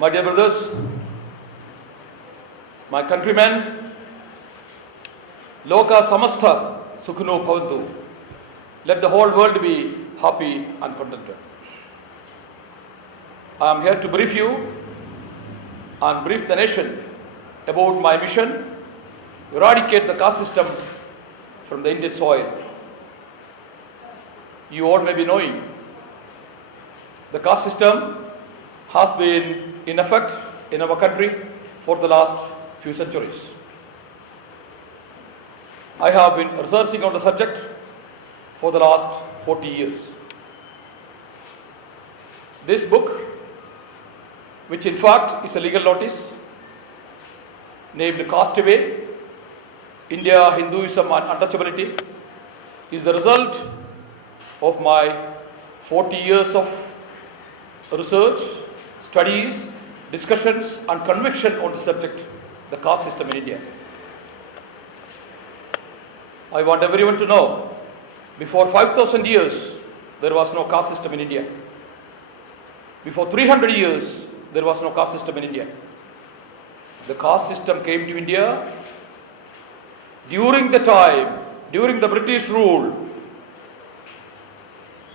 My dear brothers, my countrymen, Loka Samastha Sukhino Bhavantu. Let the whole world be happy and contented. I am here to brief you and brief the nation about my mission: eradicate the caste system from the Indian soil. You all may be knowing the caste system has been in effect in our country for the last few centuries. I have been researching on the subject for the last 40 years. This book, which in fact is a legal notice named Castaway, India, Hinduism and Untouchability, is the result of my 40 years of research, studies, discussions and conviction on the subject, the caste system in India. I want everyone to know, before 5,000 years, there was no caste system in India. Before 300 years, there was no caste system in India. The caste system came to India during the British rule.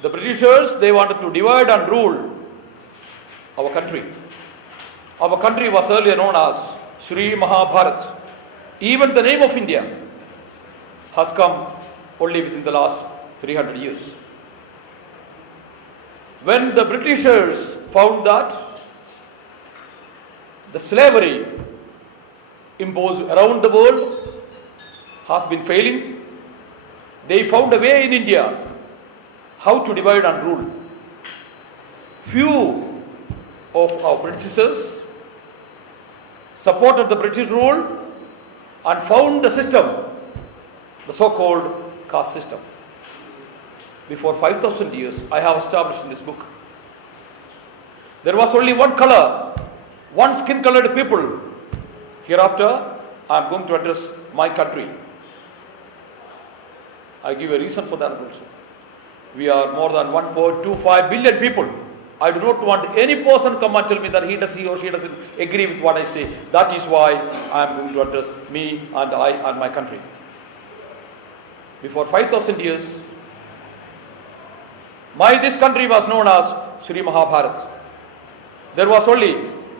The Britishers, they wanted to divide and rule our country. Our country was earlier known as Sri Mahabharat. Even the name of India has come only within the last 300 years. When the Britishers found that the slavery imposed around the world has been failing, they found a way in India how to divide and rule. Few of our predecessors supported the British rule and found the system, the so-called caste system. Before 5,000 years, I have established in this book, there was only one color, one skin-colored people. Hereafter, I am going to address my country. I give a reason for that also. We are more than 1.25 billion people. I do not want any person come and tell me that he or she doesn't agree with what I say. That is why I am going to address me and I and my country. Before 5,000 years, this country was known as Sri Mahabharat. There was only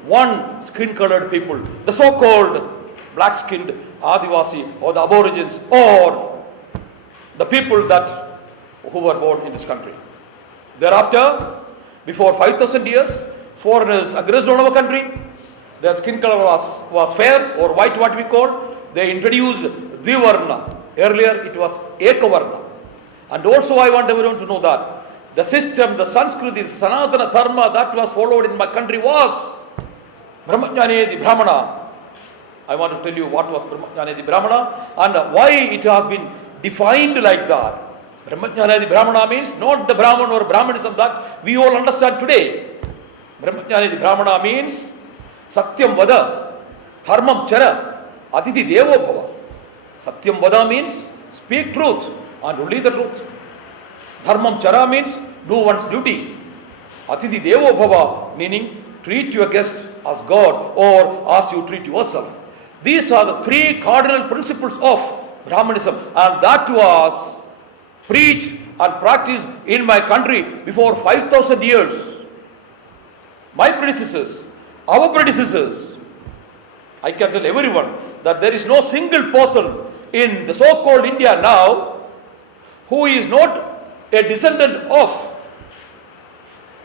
one skin-colored people, the so-called black-skinned Adivasi or the aborigines or the people who were born in this country. Thereafter, before 5,000 years, foreigners aggressed on our country. Their skin color was fair or white, what we call. They introduced Dvivarna. Earlier it was Ekavarna. And also I want everyone to know that the system, the Sanskriti, the Sanatana Dharma that was followed in my country was Brahmajnane the Brahmana. I want to tell you what was Brahmajnane the Brahmana and why it has been defined like that. Brahmajnana the Brahmana means not the Brahman or Brahmanism that we all understand today. Brahmajnana the Brahmana means Satyam Vada, Dharmam Chara, Aditi Devo Bhava. Satyam Vada means speak truth and only the truth. Dharmam Chara means do one's duty. Aditi Devo Bhava meaning treat your guest as God or as you treat yourself. These are the three cardinal principles of Brahmanism and that was preached and practiced in my country before 5,000 years. My predecessors, our predecessors, I can tell everyone that there is no single person in the so-called India now who is not a descendant of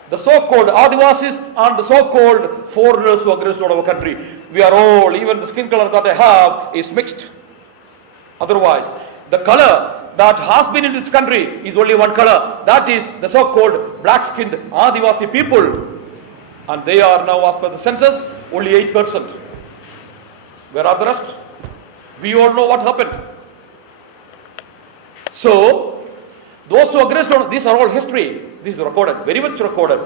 the so-called Adivasis and the so-called foreigners who aggressed on our country. We are all, even the skin color that I have is mixed. Otherwise, the color that has been in this country is only one color. That is the so-called black-skinned Adivasi people. And they are now, as per the census, only 8%. Where are the rest? We all know what happened. So, those who aggressed on, these are all history. This is recorded, very much recorded.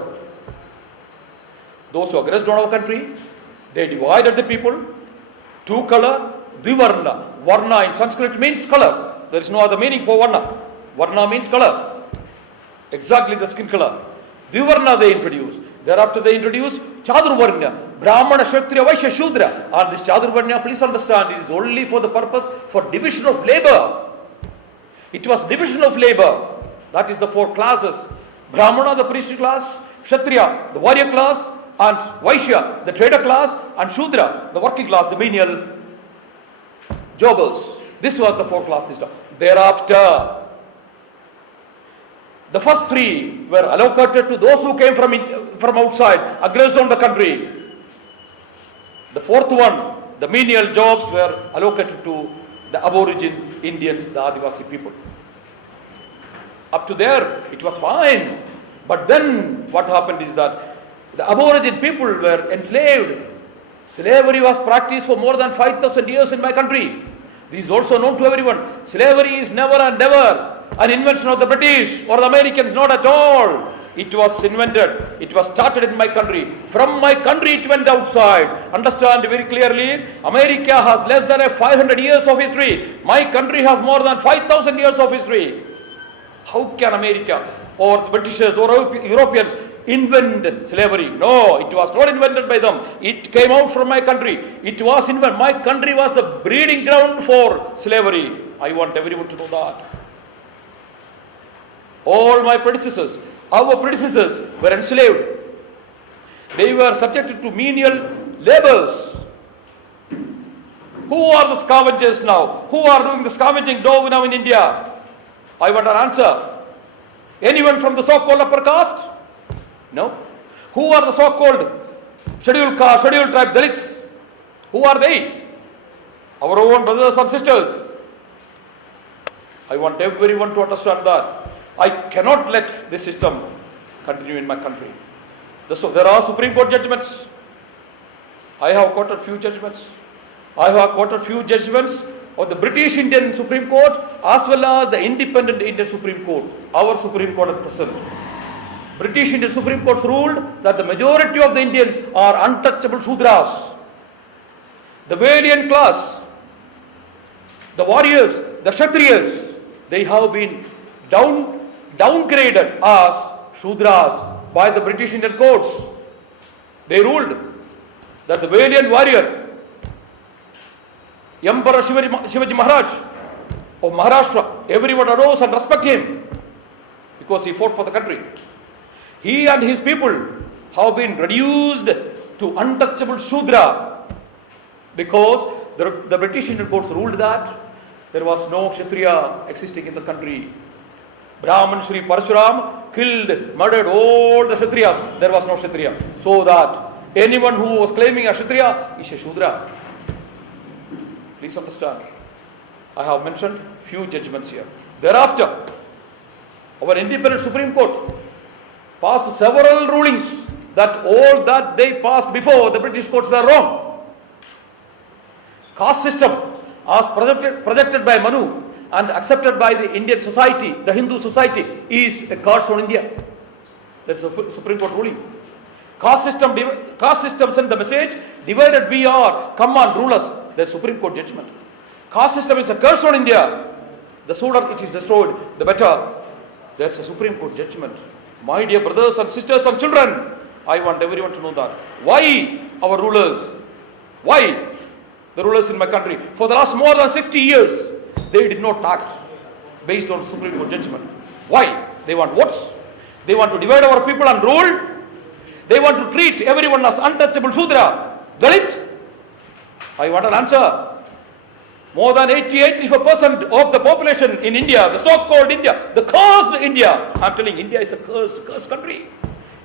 Those who aggressed on our country, they divided the people. Two color, Dvivarna. Varna in Sanskrit means color. There is no other meaning for Varna. Varna means color. Exactly the skin color. Dvivarna they introduced. Thereafter they introduced Chaturvarnya, Brahmana, Kshatriya, Vaishya, Shudra. And this Chaturvarnya, please understand, is only for the purpose for division of labor. It was division of labor. That is the four classes. Brahmana, the priestly class, Kshatriya, the warrior class, and Vaishya, the trader class, and Shudra, the working class, the menial jobbers. This was the four-class system. Thereafter, the first three were allocated to those who came from outside, aggressed on the country. The fourth one, the menial jobs, were allocated to the aborigine Indians, the Adivasi people. Up to there, it was fine. But then, what happened is that the aborigine people were enslaved. Slavery was practiced for more than 5,000 years in my country. This is also known to everyone. Slavery is never and never an invention of the British or the Americans, not at all. It was invented, it was started in my country. From my country it went outside. Understand very clearly, America has less than 500 years of history. My country has more than 5,000 years of history. How can America or the Britishers or Europeans invent slavery? No, it was not invented by them. It came out from my country. It was invented. My country was the breeding ground for slavery. I want everyone to know that. All my predecessors, our predecessors were enslaved. They were subjected to menial labors. Who are the scavengers now? Who are doing the scavenging now in India? I want an answer. Anyone from the so-called upper caste? No. Who are the so-called scheduled caste, scheduled tribe, Dalits? Who are they? Our own brothers and sisters. I want everyone to understand that. I cannot let this system continue in my country. So there are Supreme Court judgments. I have quoted few judgments. I have quoted few judgments of the British Indian Supreme Court as well as the independent Indian Supreme Court, our Supreme Court at present. British Indian Supreme Court ruled that the majority of the Indians are untouchable Shudras. The valiant class, the warriors, the Kshatriyas, they have been downgraded as Shudras by the British Indian courts. They ruled that the valiant warrior, Emperor Shivaji Maharaj of Maharashtra, everyone adores and respect him because he fought for the country. He and his people have been reduced to untouchable Shudra because the British Indian courts ruled that there was no Kshatriya existing in the country. Brahman Sri Parashuram killed, murdered all the Kshatriyas. There was no Kshatriya. So that anyone who was claiming a Kshatriya is a Shudra. Please understand. I have mentioned few judgments here. Thereafter, our independent Supreme Court passed several rulings that all that they passed before the British courts were wrong. Caste system as projected by Manu and accepted by the Indian society, the Hindu society, is a curse on India. That's a Supreme Court ruling. Caste system sent the message, divided we are, come on, rule us. The Supreme Court judgment. Caste system is a curse on India. The sooner it is destroyed, the better. There's a Supreme Court judgment. My dear brothers and sisters and children, I want everyone to know that. Why our rulers? Why the rulers in my country? For the last more than 60 years, they did not act based on Supreme Court judgment. Why? They want votes. They want to divide our people and rule. They want to treat everyone as untouchable Shudra, Dalit. I want an answer. More than 80-85% of the population in India, the so-called India, the cursed India. I am telling India is a cursed country.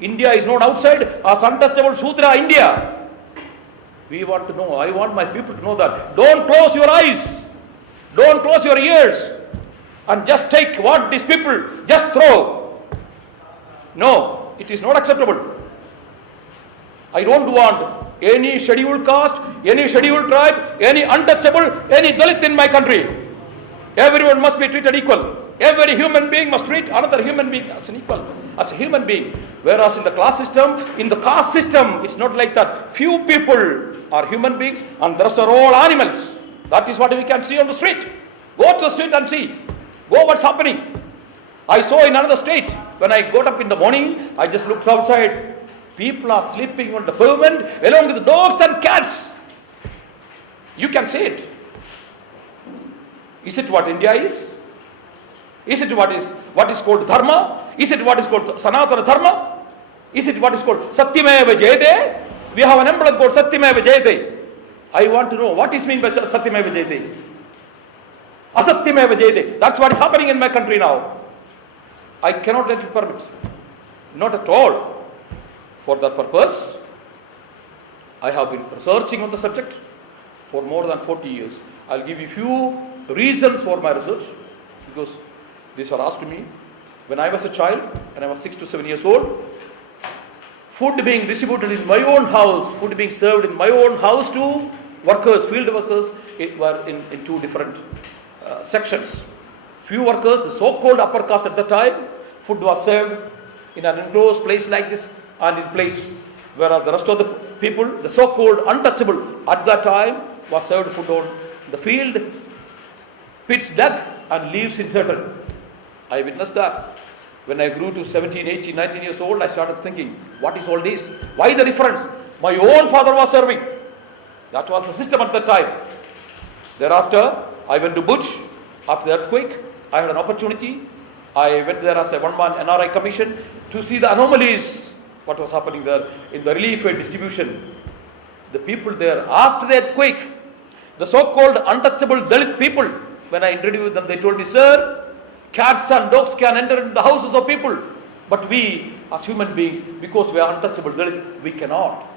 India is known outside as untouchable Shudra India. We want to know, I want my people to know that. Don't close your eyes. Don't close your ears. And just take what these people just throw. No, it is not acceptable. I don't want any scheduled caste, any scheduled tribe, any untouchable, any Dalit in my country. Everyone must be treated equal. Every human being must treat another human being as an equal, as a human being. Whereas in the class system, in the caste system, it's not like that. Few people are human beings and the rest are all animals. That is what we can see on the street. Go to the street and see. Go what's happening. I saw in another state, when I got up in the morning, I just looked outside. People are sleeping on the pavement along with dogs and cats. You can say it. Is it what India is? Is it what is called dharma? Is it what is called Sanatana dharma? Is it what is called Satyameva Jayate? We have an emblem called Satyameva Jayate. I want to know what is meant by Satyameva Jayate. Asatyameva Jayate. That's what is happening in my country now. I cannot let it permit. Not at all. For that purpose, I have been researching on the subject for more than 40 years. I'll give you few reasons for my research, because these were asked to me when I was a child, when I was 6 to 7 years old. Food being distributed in my own house, food being served in my own house to workers, field workers, it were in two different sections. Few workers, the so-called upper caste at the time, food was served in an enclosed place like this and in place, whereas the rest of the people, the so-called untouchable at that time, was served food on the field, pits dug and leaves inserted. I witnessed that. When I grew to 17, 18, 19 years old, I started thinking, what is all this? Why the difference? My own father was serving. That was the system at that time. Thereafter, I went to Bhuj. After the earthquake, I had an opportunity. I went there as a one-man NRI commission to see the anomalies, what was happening there in the relief and distribution. The people there, after the earthquake, the so-called untouchable Dalit people, when I interviewed them, they told me, sir, cats and dogs can enter into the houses of people, but we, as human beings, because we are untouchable Dalit, we cannot.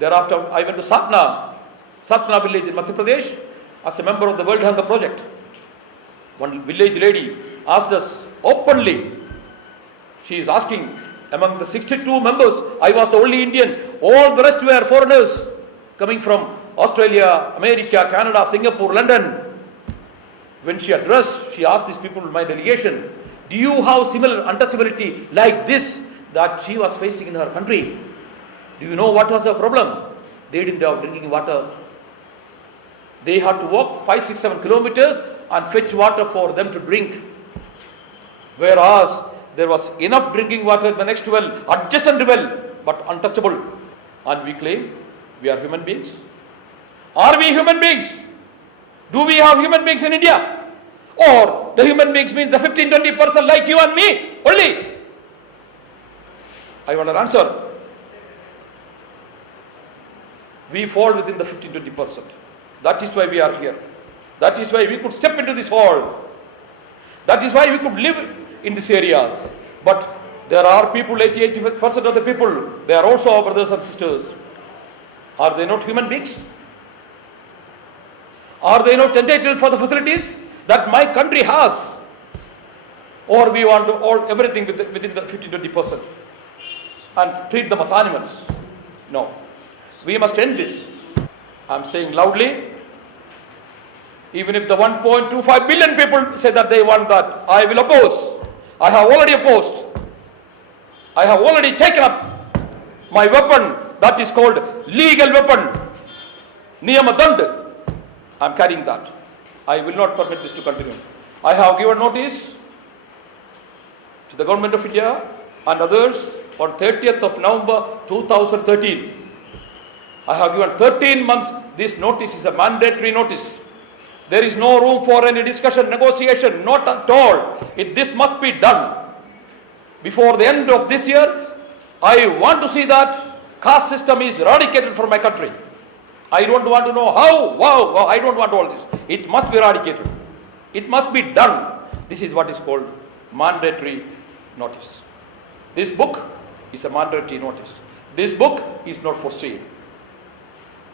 Thereafter, I went to Satna village in Madhya Pradesh, as a member of the World Hunger Project. One village lady asked us openly, she is asking, among the 62 members, I was the only Indian, all the rest were foreigners, coming from Australia, America, Canada, Singapore, London. When she addressed, she asked these people in my delegation, do you have similar untouchability like this that she was facing in her country? Do you know what was her problem? They didn't have drinking water. They had to walk 5, 6, 7 kilometers and fetch water for them to drink. Whereas there was enough drinking water at the next well, adjacent well, but untouchable. And we claim we are human beings. Are we human beings? Do we have human beings in India? Or the human beings means the 15-20% like you and me only? I want an answer. We fall within the 15-20%. That is why we are here. That is why we could step into this hall. That is why we could live in these areas. But there are people, 80-85% of the people, they are also our brothers and sisters. Are they not human beings? Are they not entitled for the facilities that my country has? Or we want everything within the 15-20% and treat them as animals? No. We must end this. I am saying loudly, even if the 1.25 billion people say that they want that, I will oppose. I have already opposed. I have already taken up my weapon that is called legal weapon, Niyama Dand. I am carrying that. I will not permit this to continue. I have given notice to the Government of India and others on 30th of November 2013. I have given 13 months. This notice is a mandatory notice. There is no room for any discussion, negotiation, not at all. This must be done. Before the end of this year, I want to see that caste system is eradicated from my country. I don't want to know how, wow, I don't want all this. It must be eradicated. It must be done. This is what is called mandatory notice. This book is a mandatory notice. This book is not for sale.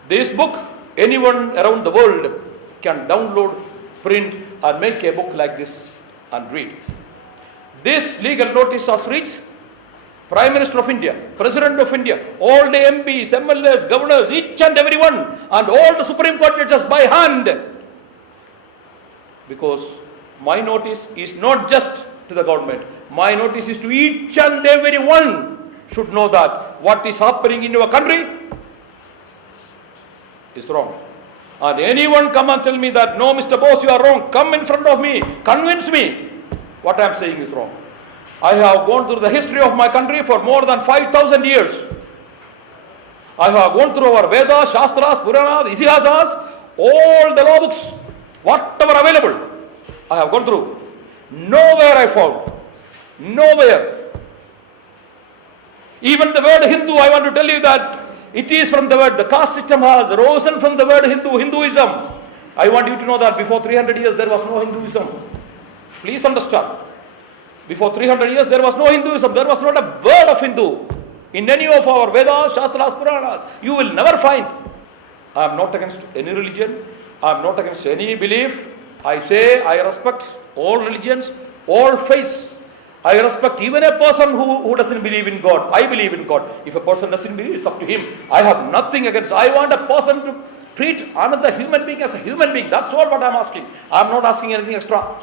This book, anyone around the world can download, print and make a book like this and read. This legal notice has reached Prime Minister of India, President of India, all the MPs, MLAs, governors, each and every one, and all the Supreme Court judges by hand. Because my notice is not just to the government. My notice is to each and every one should know that what is happening in your country is wrong. And anyone come and tell me that, no, Mr. Bose, you are wrong, come in front of me, convince me what I am saying is wrong. I have gone through the history of my country for more than 5,000 years. I have gone through our Vedas, Shastras, Puranas, Itihasas, all the law books, whatever available, I have gone through. Nowhere I found. Nowhere. Even the word Hindu, I want to tell you that it is from the word, the caste system has arisen from the word Hindu, Hinduism. I want you to know that before 300 years there was no Hinduism. Please understand. Before 300 years there was no Hinduism. There was not a word of Hindu in any of our Vedas, Shastras, Puranas. You will never find. I am not against any religion. I am not against any belief. I say I respect all religions, all faiths. I respect even a person who doesn't believe in God. I believe in God. If a person doesn't believe, it's up to him. I have nothing against. I want a person to treat another human being as a human being. That's all what I'm asking. I'm not asking anything extra.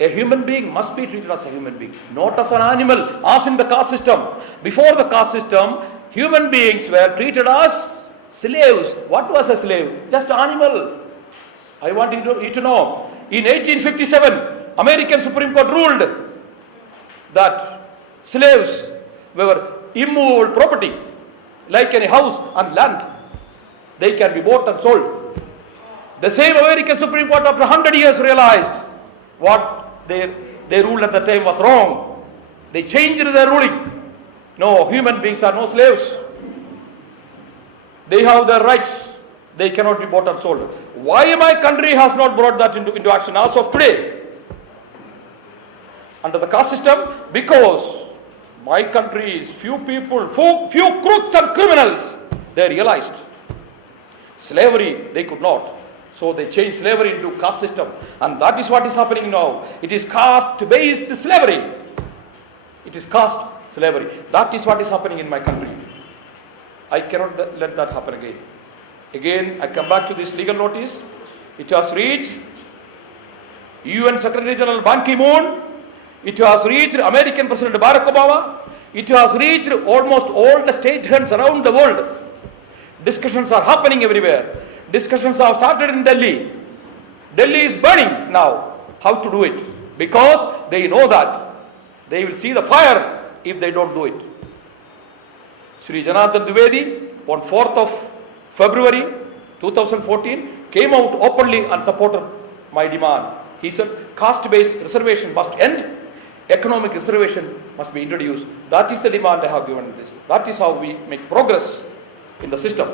A human being must be treated as a human being, not as an animal, as in the caste system. Before the caste system, human beings were treated as slaves. What was a slave? Just an animal. I want you to know. In 1857, American Supreme Court ruled that slaves were immovable property, like any house and land. They can be bought and sold. The same American Supreme Court after 100 years realized what they ruled at the time was wrong. They changed their ruling. No, human beings are no slaves. They have their rights. They cannot be bought and sold. Why my country has not brought that into action as of today? Under the caste system, because my country is few people, few crooks and criminals. They realized slavery they could not. So they changed slavery into caste system. And that is what is happening now. It is caste-based slavery. It is caste slavery. That is what is happening in my country. I cannot let that happen again. Again, I come back to this legal notice. It has reached UN Secretary General Ban Ki-moon. It has reached American President Barack Obama. It has reached almost all the state heads around the world. Discussions are happening everywhere. Discussions have started in Delhi. Delhi is burning now. How to do it? Because they know that they will see the fire if they don't do it. Sri Janardhan Dwivedi on 4th of February 2014 came out openly and supported my demand. He said caste-based reservation must end. Economic reservation must be introduced. That is the demand I have given this. That is how we make progress in the system.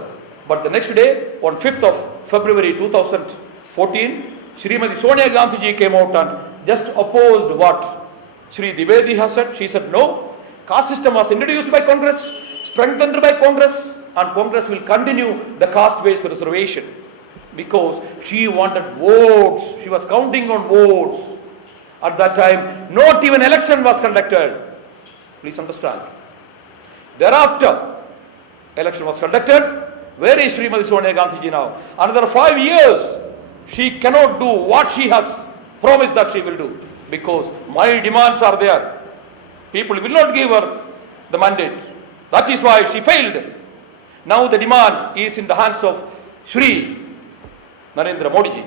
But the next day, on 5th of February 2014, Srimati Sonia Gandhi ji came out and just opposed what Sri Dwivedi has said. She said, no, caste system was introduced by Congress, strengthened by Congress, and Congress will continue the caste-based reservation. Because she wanted votes. She was counting on votes. At that time, not even election was conducted. Please understand. Thereafter, election was conducted. Where is Srimati Sonia Gandhi ji now? Another 5 years, she cannot do what she has promised that she will do. Because my demands are there. People will not give her the mandate. That is why she failed. Now the demand is in the hands of Sri Narendra Modi ji.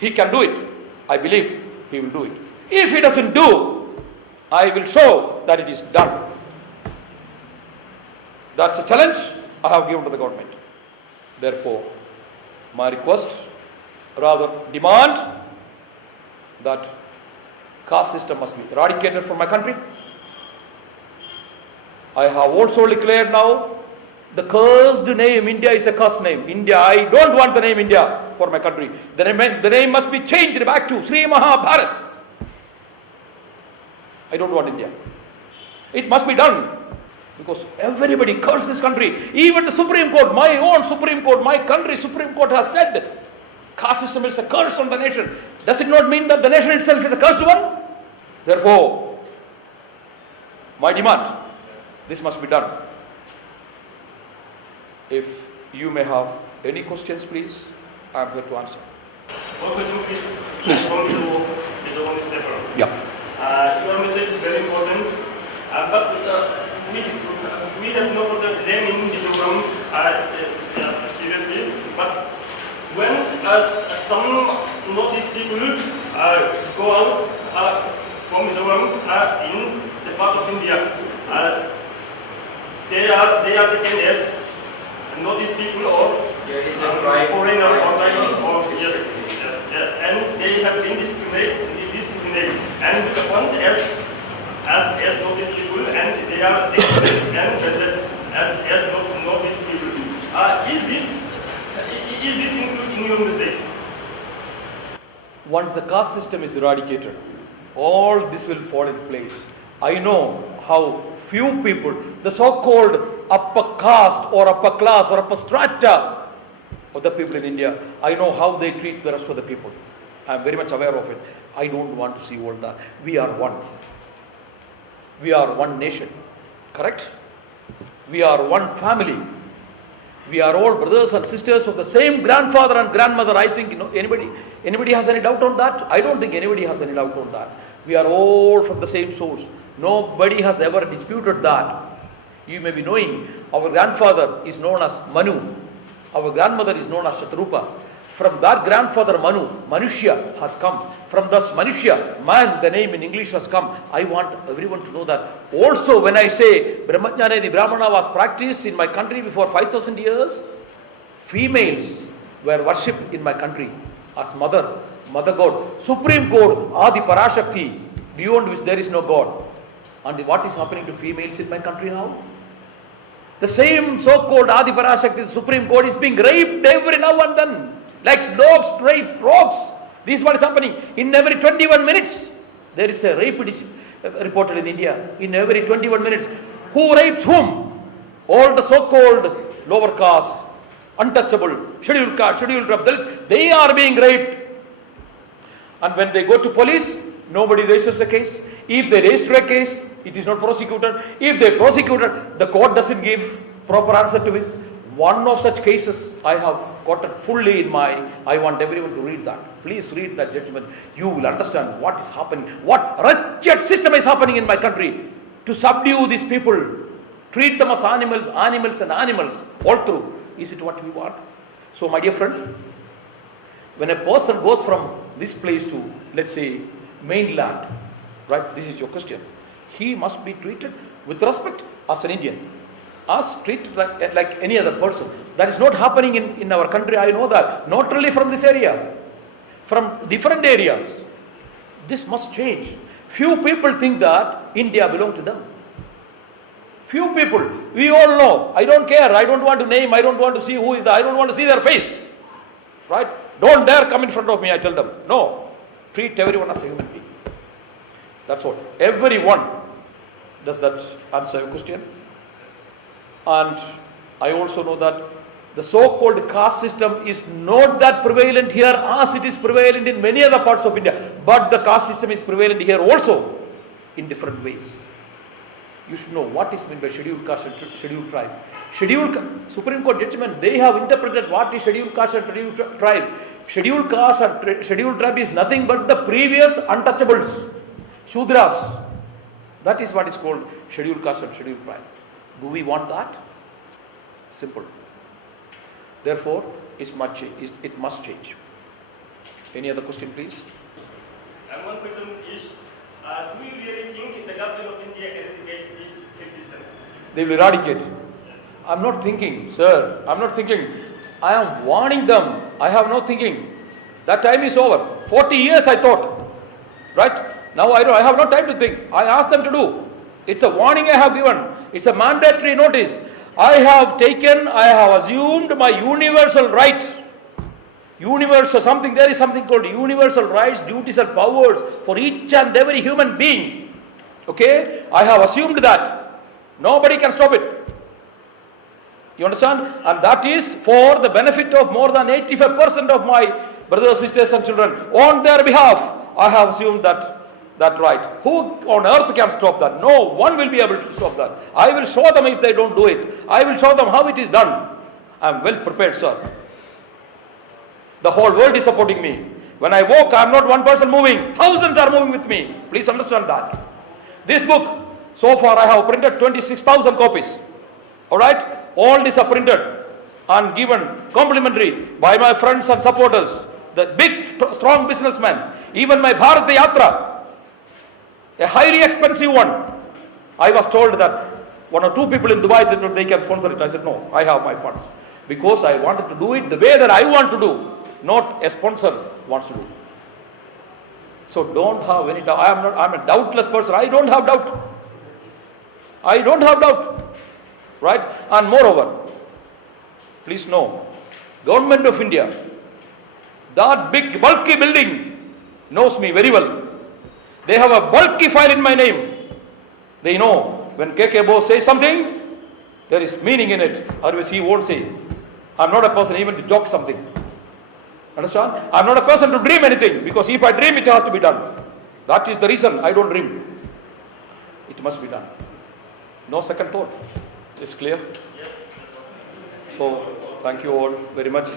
He can do it. I believe he will do it. If he doesn't do, I will show that it is done. That's a challenge I have given to the government. Therefore, my request, rather demand, that caste system must be eradicated from my country. I have also declared now the cursed name. India is a cursed name. India, I don't want the name India for my country. The name must be changed back to Sri Mahabharat. I don't want India. It must be done. Because everybody cursed this country. Even the Supreme Court, my own Supreme Court, my country's Supreme Court has said caste system is a curse on the nation. Does it not mean that the nation itself is a cursed one? Therefore, my demand, this must be done. If you may have any questions, please, I am here to answer. One question is from the newspaper. Yeah. Your message is very important, but we have no problem in Mizoram seriously. But when some Northeast people go out from Mizoram in the part of India, they are taken as not these people or It's a tribe. foreigner or tribal or It's yes, yeah, and they have been discriminated, and one as not these people, and they are taken as not these people. Is this included in your message? Once the caste system is eradicated, all this will fall in place. I know how few people, the so-called upper caste or upper class or upper strata of the people in India, I know how they treat the rest of the people. I am very much aware of it. I don't want to see all that. We are one. We are one nation. Correct? We are one family. We are all brothers and sisters of the same grandfather and grandmother. I think anybody has any doubt on that? I don't think anybody has any doubt on that. We are all from the same source. Nobody has ever disputed that. You may be knowing our grandfather is known as Manu. Our grandmother is known as Shatrupa. From that grandfather Manu, Manushya has come. From thus Manushya, man, the name in English has come. I want everyone to know that. Also, when I say Brahmajnana, the Brahmana was practiced in my country before 5,000 years, females were worshipped in my country as mother God, supreme God, Adi Parashakti, beyond which there is no God. And what is happening to females in my country now? The same so-called Adi Parashakti, supreme God, is being raped every now and then. Like dogs rape frogs. This is what is happening. In every 21 minutes, there is a rape reported in India. In every 21 minutes. Who rapes whom? All the so-called lower caste, untouchable, scheduled caste, scheduled tribe, Dalits, they are being raped. And when they go to police, nobody raises a case. If they register a case, it is not prosecuted. If they prosecuted, the court doesn't give proper answer to it. One of such cases I have got it fully in my, I want everyone to read that. Please read that judgment. You will understand what is happening, what wretched system is happening in my country to subdue these people, treat them as animals and animals all through. Is it what we want? So my dear friend, when a person goes from this place to, let's say, mainland, right, this is your question, he must be treated with respect as an Indian. As treated like any other person. That is not happening in our country. I know that. Not really from this area. From different areas. This must change. Few people think that India belongs to them. Few people. We all know. I don't care. I don't want to name. I don't want to see who is that. I don't want to see their face. Right? Don't dare come in front of me, I tell them. No. Treat everyone as a human being. That's all. Everyone. Does that answer your question? And I also know that the so-called caste system is not that prevalent here as it is prevalent in many other parts of India. But the caste system is prevalent here also in different ways. You should know what is meant by scheduled caste and scheduled tribe. Supreme Court judgment, they have interpreted what is scheduled caste and scheduled tribe. Scheduled caste and scheduled tribe is nothing but the previous untouchables, Shudras. That is what is called scheduled caste and scheduled tribe. Do we want that? Simple. Therefore, it must change. Any other question, please? And one question is, do you really think the government of India can eradicate this caste system? They will eradicate. I'm not thinking, sir. I'm not thinking. I am warning them. I have no thinking. That time is over. 40 years I thought. Right? Now I have no time to think. I asked them to do. It's a warning I have given. It's a mandatory notice. I have assumed my universal rights. There is something called universal rights, duties and powers for each and every human being. Okay? I have assumed that. Nobody can stop it. You understand? And that is for the benefit of more than 85% of my brothers, sisters and children. On their behalf, I have assumed that right. Who on earth can stop that? No one will be able to stop that. I will show them if they don't do it. I will show them how it is done. I am well prepared, sir. The whole world is supporting me. When I walk, I am not one person moving. Thousands are moving with me. Please understand that. This book, so far I have printed 26,000 copies. Alright? All these are printed and given complimentary by my friends and supporters. The big, strong businessmen. Even my Bharat Yatra. A highly expensive one. I was told that one or two people in Dubai said they can sponsor it. I said, no, I have my funds. Because I wanted to do it the way that I want to do, not a sponsor wants to do. So don't have any doubt. I'm a doubtless person. I don't have doubt. I don't have doubt. Right? And moreover, please know, Government of India, that big bulky building knows me very well. They have a bulky file in my name. They know when KK Bose says something, there is meaning in it. Otherwise he won't say. I'm not a person even to joke something. Understand? I'm not a person to dream anything, because if I dream, it has to be done. That is the reason I don't dream. It must be done. No second thought. Is clear? So, thank you all very much.